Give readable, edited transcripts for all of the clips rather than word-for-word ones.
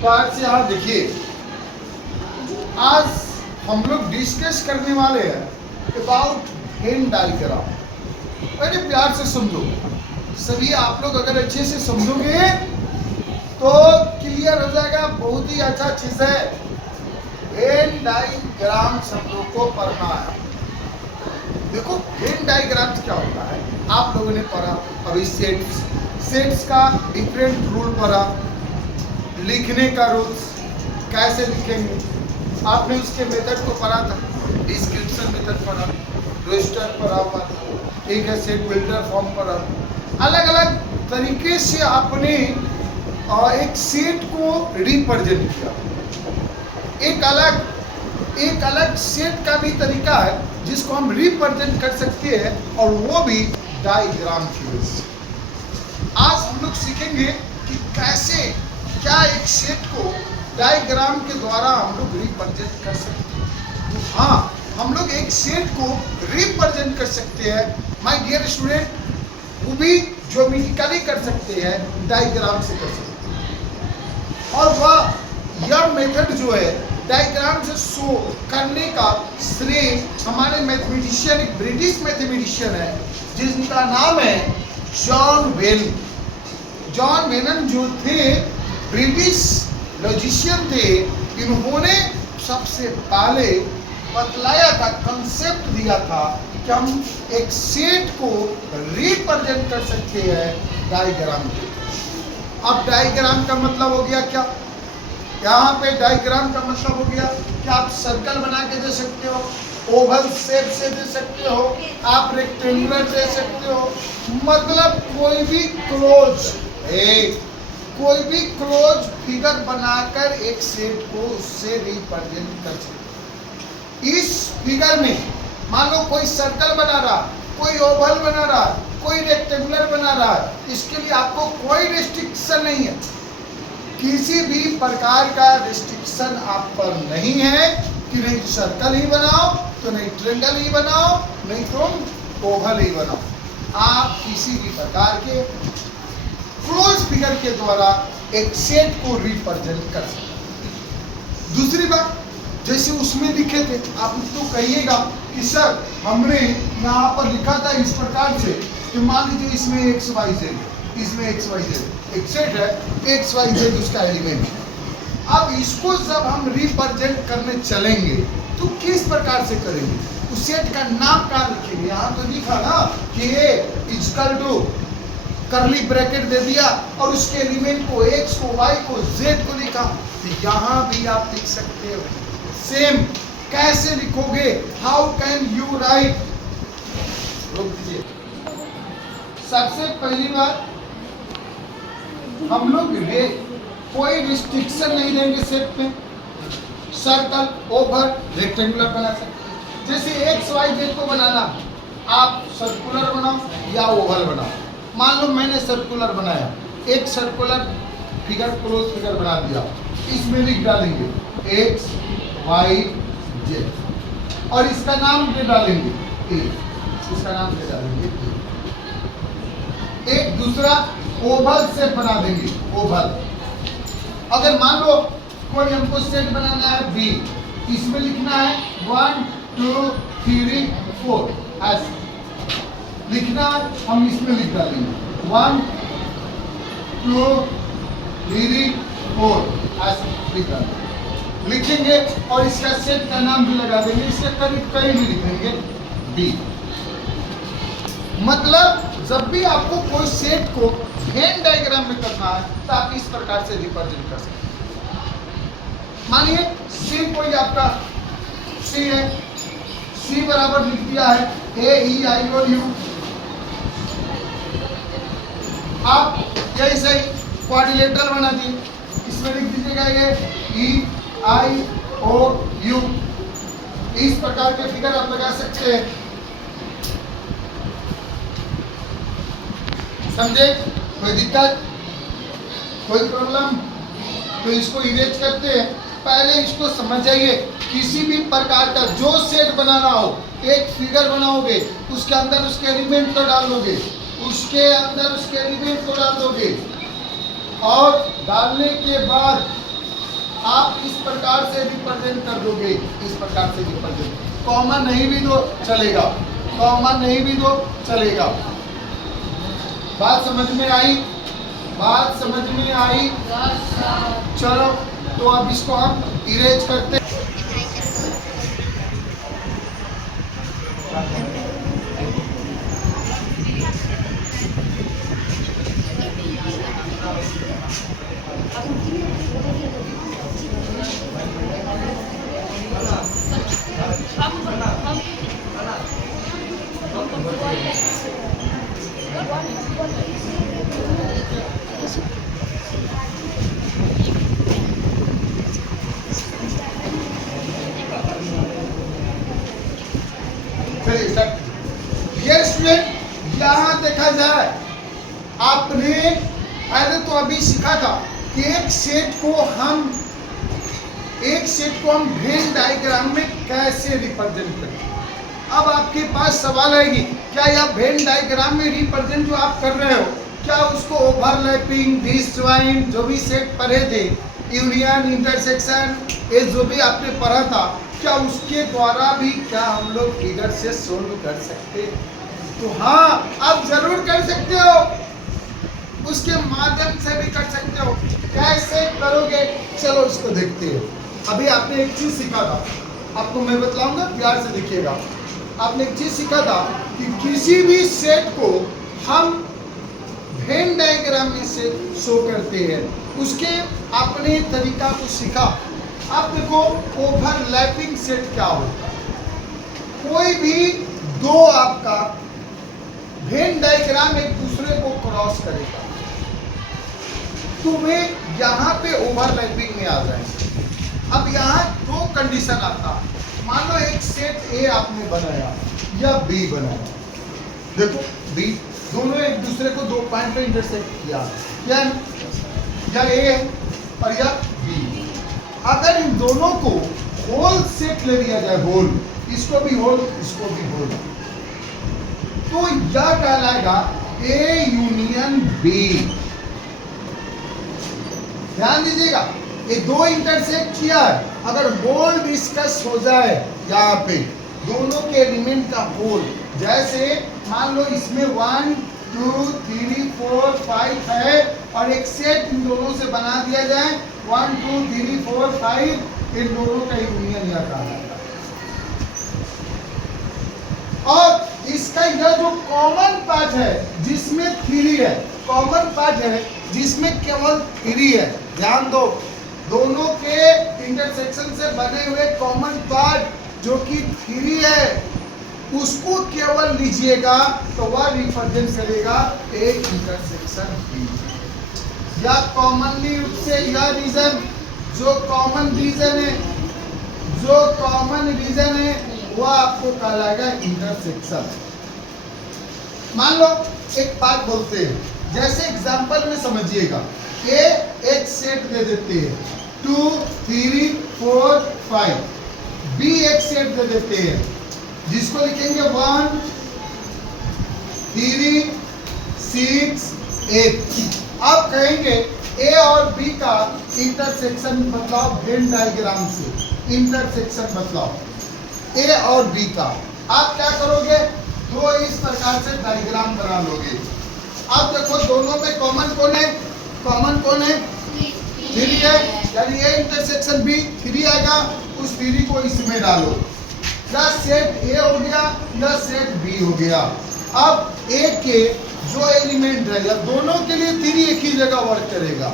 तो आज से यहाँ देखिए, आज हम लोग डिस्कस करने वाले हैं अबाउट वेन डायग्राम। बड़े प्यार से समझो, सभी आप लोग अगर अच्छे से समझोगे तो क्लियर हो जाएगा। बहुत ही अच्छा चीज है, वेन डायग्राम सब लोग को पढ़ना है। देखो वेन डायग्राम क्या होता है, आप लोगों ने पढ़ा अभी सेट्स का डिफरेंट रूल पढ़ा, लिखने का रूल्स कैसे लिखेंगे, आपने उसके मेथड को पढ़ा था, डिस्क्रिप्शन मेथड पढ़ा, रजिस्टर पढ़ा हुआ था, ठीक है, सेट बिल्डर फॉर्म पढ़ा। अलग अलग तरीके से आपने एक सेट को रिप्रेजेंट किया। एक अलग सेट का भी तरीका है जिसको हम रिप्रेजेंट कर सकते हैं, और वो भी डायग्राम की वजह से। आज हम लोग सीखेंगे कि कैसे क्या एक सेट को डायग्राम के द्वारा हम लोग रिप्रेजेंट कर सकते हैं। तो हाँ, हम लोग एक सेट को रिप्रेजेंट कर सकते हैं माय डियर स्टूडेंट, वो भी ज्योमेट्रिकली कर सकते हैं, डायग्राम से कर सकते हैं। और वह यह मेथड जो है डायग्राम से शो करने का श्रेय हमारे मैथमेटिशियन, एक ब्रिटिश मैथमेटिशियन है जिनका नाम है जॉन वेन। जॉन वेनन जो थे ब्रिटिश लॉजिशियन थे, इन्होंने सबसे पहले बतलाया था, कंसेप्ट दिया था कि हम एक सेट को रिप्रेजेंट कर सकते हैं डायग्राम के। अब डायग्राम का मतलब हो गया क्या, यहाँ पे डायग्राम का मतलब हो गया कि आप सर्कल बना के दे सकते हो, ओवल शेप से दे सकते हो, आप रेक्टेंगुलर दे सकते हो, मतलब कोई भी क्लोज फिगर बनाकर एक सेट को उससे रिप्रेजेंट कर सकते। इस फिगर में मान लो कोई सर्कल बना रहा, कोई ओवल बना रहा, कोई रेक्टेंगुलर बना रहा, इसके लिए आपको कोई रिस्ट्रिक्शन नहीं है, किसी भी प्रकार का रिस्ट्रिक्शन आप पर नहीं है कि नहीं सर्कल ही बनाओ, तो नहीं ट्रायंगल ही बनाओ, नहीं तो ओवल ही बनाओ। आप किसी भी प्रकार के क्लोज फिगर के द्वारा एक सेट को रिप्रेजेंट कर सकते हैं। दूसरी बात, जैसे उसमें लिखे थे, आप तो कहिएगा कि सर हमने यहाँ पर लिखा था इस प्रकार से कि मान लीजिए इसमें एक्स वाई जेड, इसमें एक्स वाई जेड एक सेट है, एक्स वाई जेड उसका एलिमेंट है। अब इसको जब हम रिप्रेजेंट करने चलेंगे तो किस प्रकार से करेंगे, उस सेट का नाम क्या लिखेंगे। यहाँ तो लिखा ना कि ए इक्वल टू करली ब्रैकेट दे दिया और उसके एलिमेंट को एक्स को वाई को जेड को लिखा, तो यहाँ भी आप लिख सकते हो सेम। कैसे लिखोगे, हाउ कैन यू राइट, रोक दीजिए। सबसे पहली बात, हम लोग कोई रिस्ट्रिक्शन नहीं देंगे सेट में, सर्कल ओवल रेक्टेंगुलर बना सकते हैं। जैसे एक्स वाई जेड को बनाना, आप सर्कुलर बनाओ या ओवल बनाओ। मान लो मैंने सर्कुलर बनाया, एक सर्कुलर फिगर क्लोज फिगर बना दिया, इसमें लिख डालेंगे एक्स वाई जेड और इसका नाम दे डालेंगे ए, इसका नाम दे डालेंगे ए। एक दूसरा ओवल शेप बना देंगे, ओवल। अगर मान लो कोई हमको सेट बनाना है बी, इसमें लिखना है 1 2 3 4, ऐसे लिखना, हम इसमें लिख डालेंगे 1 2 3 4, ऐसे लिख डालेंगे, लिखेंगे और इसका सेट का नाम भी लगा देंगे, इसके करीब कहीं भी लिखेंगे बी। मतलब जब भी आपको कोई सेट को वेन डायग्राम में करना है तो आप इस प्रकार से रिप्रेजेंट कर सकते हैं। मानिए सी कोई आपका सी है, सी बराबर लिख दिया है ए ई आई ओ यू। आप जैसे ही क्वाड्रिलेटरल बना दिए, इसमें लिख दीजिएगा ये ई आई ओ यू। इस प्रकार के फिगर आप लगा सकते हैं, समझे? कोई दिक्कत, कोई प्रॉब्लम? तो इसको इरेज करते हैं। पहले इसको समझ जाइए, किसी भी प्रकार का जो सेट बनाना हो, एक फिगर बनाओगे, उसके अंदर उसके एलिमेंट को डाल दोगे, उसके अंदर उसके एलिमेंट को डाल दोगे, और डालने के बाद आप इस प्रकार से रिप्रेजेंट कर दोगे, इस प्रकार से रिप्रेजेंट, कॉमा नहीं भी दो चलेगा, कॉमा नहीं भी दो चलेगा। बात समझ में आई? बात समझ में आई? चलो तो अब इसको हम इरेज करते हैं। ये स्टूडेंट यहाँ देखा जाए, आपने पहले तो अभी सीखा था कि एक सेट को हम वेन डायग्राम में कैसे रिप्रेजेंट करें। अब आपके पास सवाल आएगी, क्या यह वेन डायग्राम में रिप्रेजेंट जो आप कर रहे हो, क्या उसको ओवरलैपिंग, डिसजॉइंट जो भी सेट पढ़े थे, यूनियन, इंटरसेक्शन, ये जो भी आपने पढ़ा था, क्या उसके द्वारा भी क्या हम लोग फिगर से सोल्व कर सकते? तो हाँ, आप जरूर कर सकते हो, उसके माध्यम से भी कर सकते हो। कैसे करोगे, चलो इसको देखते हो। अभी आपने एक चीज सीखा था, आपको मैं बतलाऊंगा, प्यार से देखिएगा। आपने एक चीज सीखा था कि किसी भी सेट को हम वेन डायग्राम में से शो करते हैं, उसके अपने तरीका को सीखा। अब देखो ओवरलैपिंग सेट क्या होता है। कोई भी दो आपका वेन डायग्राम एक दूसरे को क्रॉस करेगा तो वे यहाँ पे ओवरलैपिंग में आ जाएंगे। अब यहाँ दो कंडीशन आता, मान लो एक सेट ए आपने बनाया या बी बनाया, देखो बी दोनों एक दूसरे को दो पॉइंट पे इंटरसेक्ट किया, या ए और या बी। अगर इन दोनों को होल सेट ले लिया जाए, होल, इसको भी होल, इसको भी होल, तो यह कहलाएगा ए यूनियन बी। ध्यान दीजिएगा, ये दो इंटरसेक्ट किया है, अगर होल डिस्कस हो जाए यहाँ पे दोनों के एलिमेंट का होल, जैसे मान लो इसमें 1 2 3 4 5 है और एक सेट इन दोनों से बना दिया जाए 1 2 3 4 5, इन दोनों का यूनियन यह कहलाएगा। और इसका यह जो कॉमन पार्ट है जिसमें 3 है, कॉमन पार्ट है जिसमें केवल 3 है, ध्यान दो, दोनों के इंटरसेक्शन से बने हुए कॉमन पार्ट जो कि 3 है, उसको केवल लीजिएगा तो वह रिप्रेजेंट करेगा एक इंटरसेक्शन बी। या कॉमनली रूप से यह रीजन जो कॉमन रीजन है, जो कॉमन रीजन है वह आपको कहलाएगा इंटरसेक्शन। मान लो एक बात बोलते हैं, जैसे एग्जांपल में समझिएगा, ए एक सेट दे देते हैं 2 3 4 5, बी एक सेट दे देते हैं जिसको लिखेंगे 1 3 6 8। अब कहेंगे ए और बी का इंटरसेक्शन बतलाओ वेन डायग्राम से, इंटरसेक्शन बतलाओ ए और बी का। आप क्या करोगे, दो इस प्रकार से डायग्राम बना लोगे। अब देखो दोनों में कॉमन कौन है, कॉमन कौन है 3 है, यानी ए इंटरसेक्शन बी 3 आएगा, उस 3 को इसमें डालो, या सेट ए हो गया या सेट बी हो गया। अब ए के जो एलिमेंट रहेगा दोनों के लिए 3 एक ही जगह वर्क करेगा,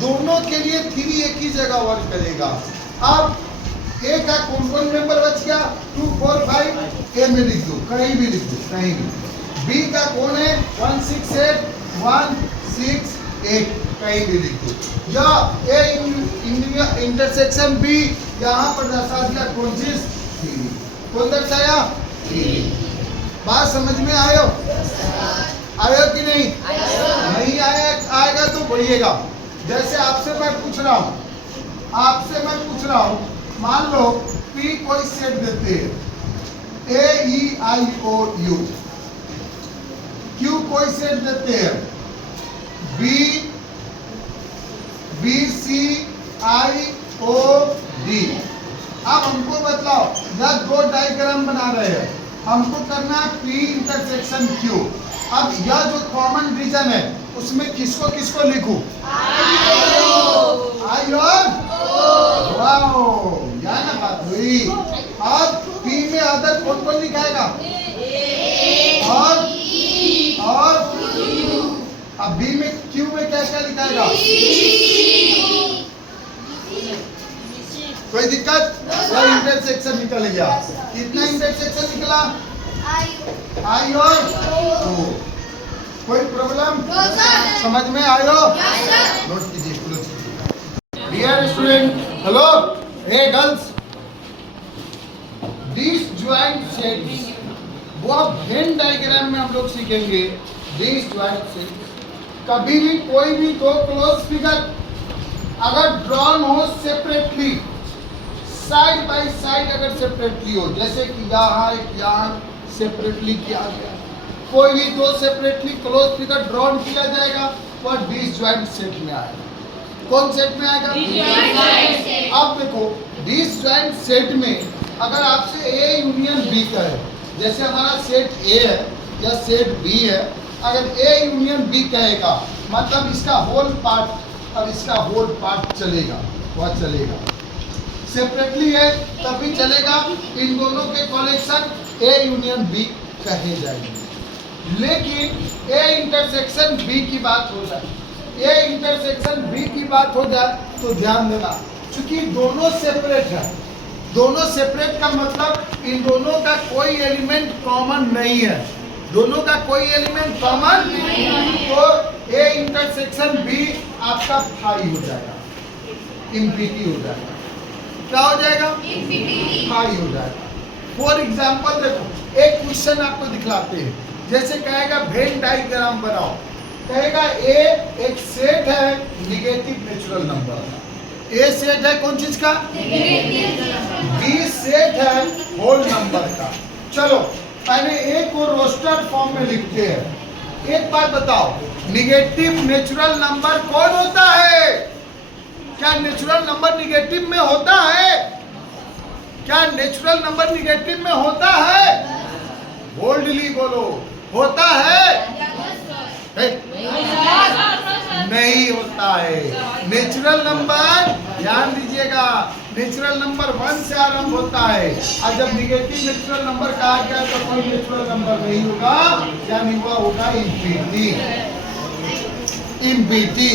दोनों के लिए 3 एक ही जगह वर्क करेगा। अब ए का कौन कौन मेंबर बच गया 2 4 5, ए में लिख दो, कहीं भी लिख दो, कहीं भी। बी का कौन है 1 6 8 1 6 8, कहीं भी लिख दो। या ए इंटरसेक्शन बी यहाँ पर दर्शा दिया कौन चीज 3, कौन दर्शाया 3। बात समझ में आयो, आयो कि नहीं? नहीं आएगा तो बोलिएगा। जैसे आपसे मैं पूछ रहा हूँ, मान लो P कोई सेट देते हैं A E I O U, Q कोई सेट देते हैं B C I O D. अब हमको बतलाओ, यह दो डायग्राम बना रहे हैं, हमको करना है P इंटरसेक्शन Q। अब यह जो कॉमन रीजन है उसमें किसको किसको लिखूं? आई और वाओ, या ना बात हुई। अब P में अदर कौन कौन लिखाएगा? और अब B में Q में क्या क्या लिखाएगा? कोई दिक्कत? यह इंटरसेक्शन निकल गया। कितना इंटरसेक्शन निकला? आई और ओ। कोई प्रॉब्लम? समझ में आयो? नोट कीजिए, क्लोज कीजिए। Dear student, hello, hey girls, this joint sets, वो वेन डायग्राम में हम लोग सीखेंगे। दिस ज्वाइंट सेट्स, कभी भी कोई भी दो क्लोज फिगर अगर ड्रॉन हो सेपरेटली, साइड बाय साइड अगर सेपरेटली हो, जैसे कि यहाँ सेपरेटली किया गया, कोई भी दो सेपरेटली क्लोज फिगर ड्रॉन किया जाएगा तो डिसज्वाइंट सेट में आएगा। कौन सेट में आएगा? अब देखो, डिसज्वाइंट सेट में अगर आपसे ए यूनियन बी का है, जैसे हमारा सेट ए है या सेट बी है, अगर ए यूनियन बी कहेगा मतलब इसका होल पार्ट और इसका होल पार्ट चलेगा, वह चलेगा। सेपरेटली है तब भी चलेगा, इन दोनों के कलेक्शन ए यूनियन बी कहे जाएंगे। लेकिन ए इंटरसेक्शन बी की बात हो जाए, ए इंटरसेक्शन बी की बात हो जाए तो ध्यान देना, क्योंकि दोनों सेपरेट है, दोनों सेपरेट का मतलब इन दोनों का कोई एलिमेंट कॉमन नहीं है, दोनों का कोई एलिमेंट कॉमन नहीं है, तो ए इंटरसेक्शन बी आपका फाई हो जाएगा, इंफिनिटी हो जाएगा। क्या हो जाएगा? फाई हो जाएगा। फॉर एग्जाम्पल देखो, एक क्वेश्चन आपको दिखलाते हैं, जैसे कहेगा वेन डायग्राम बनाओ, कहेगा ए एक सेट है निगेटिव नेचुरल नंबर, ए सेट है कौन चीज का? बी सेट है होल नंबर का। चलो पहले ए को रोस्टर फॉर्म में लिखते हैं। एक बात बताओ, निगेटिव नेचुरल नंबर कौन होता है? क्या नेचुरल नंबर निगेटिव में होता है? क्या नेचुरल नंबर निगेटिव में होता है? बोल्डली बोलो, होता है? नहीं होता है। नेचुरल नंबर, ध्यान दीजिएगा, नेचुरल नंबर 1 से आरंभ होता है, और जब निगेटिव नेचुरल नंबर कहा गया तो कोई नेचुरल नंबर नहीं होगा, यानी वह होगा इंफिनिटी। इंफिनिटी।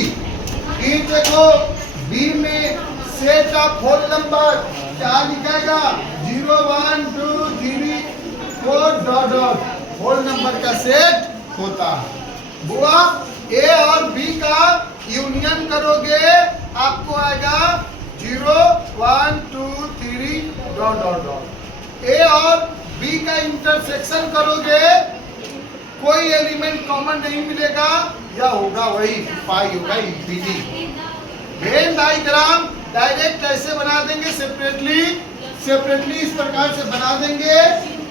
फिर देखो, बी में सेट ऑफ होल नंबर क्या लिखेगा? 0 1 2 3 4 डॉट डॉट होल नंबर का सेट होता है। बुआ ए और बी का यूनियन करोगे आपको आएगा 0 1 2 3 डॉट डॉट डॉट। ए और बी का इंटरसेक्शन करोगे कोई एलिमेंट कॉमन नहीं मिलेगा, या होगा वही पाई, होगा इंफिनिटी। वेन डायग्राम डायरेक्ट ऐसे बना देंगे, सेपरेटली इस प्रकार से बना देंगे,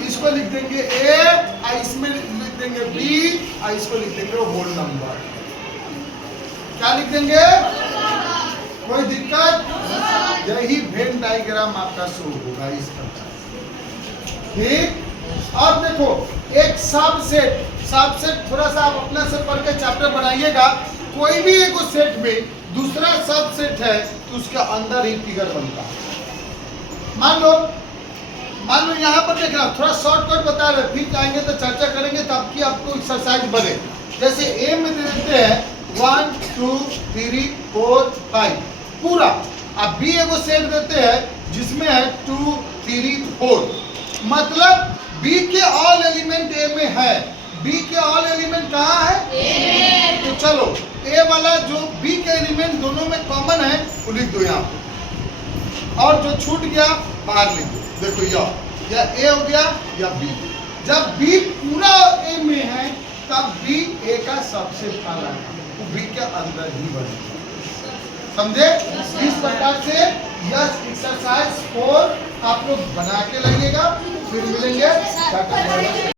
इसको लिख देंगे ए और इसमें लिख देंगे बी और इसको लिख देंगे होल नंबर। क्या लिख देंगे? कोई दिक्कत? यही वेन डायग्राम आपका शो होगा इस प्रकार। ठीक। अब देखो, एक सबसेट थोड़ा सा आप अपना से पढ़ के चैप्टर बनाइएगा। कोई भी एक सेट में दूसरा सबसेट है तो उसके अंदर ही फिगर बनता है। मान लो यहाँ पर देखना, थोड़ा शॉर्टकट बता रहे, फिर आएंगे तो चर्चा करेंगे तब की आपको एक्सरसाइज बने। जैसे ए में दे देते हैं 1 2 3 4 5 पूरा, अब बी एगो सेट देते हैं जिसमें है 2 3 4, मतलब बी के ऑल एलिमेंट ए में है। बी के ऑल एलिमेंट कहाँ है? ए। तो चलो ए वाला जो बी के एलिमेंट दोनों में कॉमन है वो लिख दो यहाँ पे, और जो छूट गया बाहर लिख दो। देखो या ए हो गया या बी। जब बी पूरा ए में है तब बी ए का सबसेट कहलाएगा, वो बी के अंदर ही बनेगा। समझे? इस प्रकार से यह एक्सरसाइज 4 आप लोग बना के लाइएगा, फिर मिलेंगे।